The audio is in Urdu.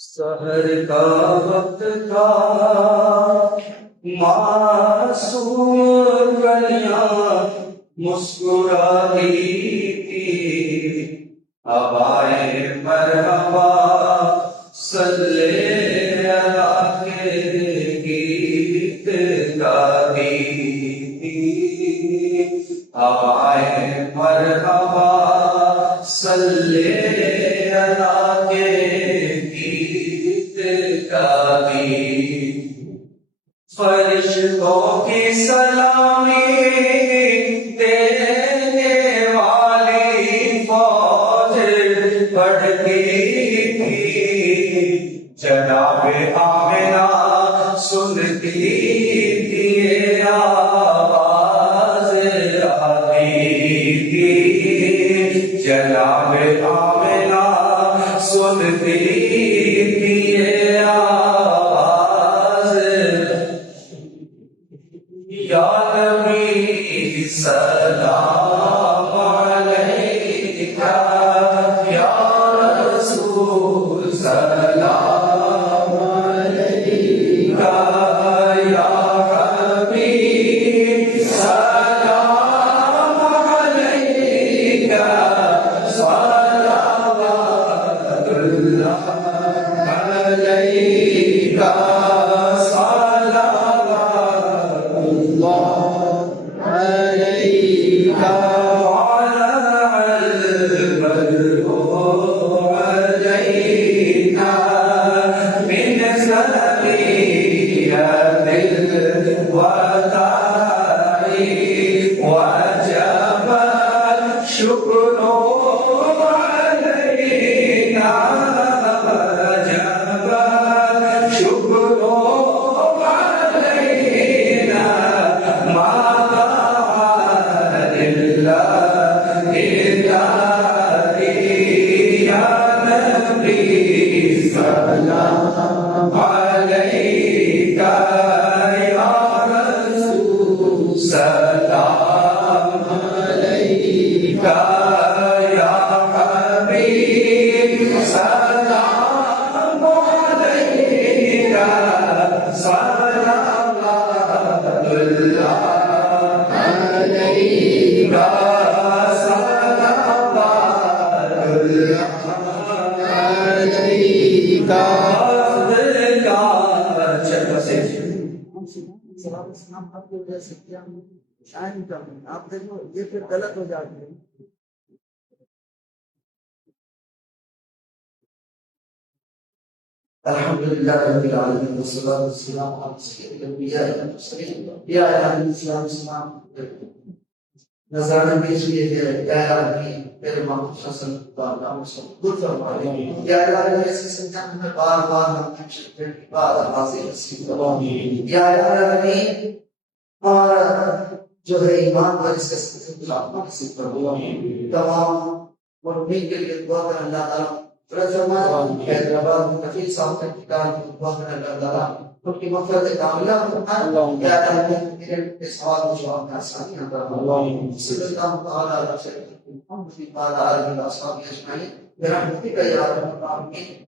سحر کا وقت تھا، معصوم کلیاں مسکرا رہی تھی، ہوائے مرحبا صلی اللہ کے گیت گاتی تھی، ہوائے مرحبا صلی اللہ کے گیت گاتی، فرشتوں کی سلامی دینے والی فوج پڑھتی تھی، جناب آمنہ سنتی تھی آواز آتی تھی، جناب آمنہ سنتی تھی آواز، یا نبی سلام علیکہ، یا رسول سلام علیکہ، یا حبیب سلام علیکہ، صلوات اللہ علیکہ، شکر علینا وجب شکر علینا ما لله یا نبی سلام علیکہ، یا رسول سلام علیکہ، یا حبیب سلام علیکہ، صلوات اللہ علیکہ، صلوات اللہ علیکہ۔ آپ دیکھو یہ پھر غلط ہو جاتی ہے۔ الحمدللہ رب العالمین والصلاۃ والسلام علی سید الانبیاء والمرسلین یا الہ الاسلام سلام نظرانہ پیش کیے گئے یا الہی میرے محبوب صلی اللہ علیہ وسلم خود فرمائے یا الہی ایسی سنجان میں بار بار ہم نے شکر کی بات حاضر نصیب فرمائے یا الہی ہمارا جو ہے ایمان پر اس کے ساتھ خلافہ نصیب فرمائے، تمام مؤمنین کے لیے دعا کر اللہ تعالیٰ حیدرآباد میں کفیل صاحب کا انتقال ہوا ہے، اللہ تعالیٰ ان کی مغفرت کاملہ فرمائے، یا اللہ میرے سوال و جواب میں آسانیاں فرمائے، صلی اللہ تعالیٰ علیہ وسلم محمد وعلی آلہ وصحبہ اجمعین برحمتک یا ارحم الراحمین۔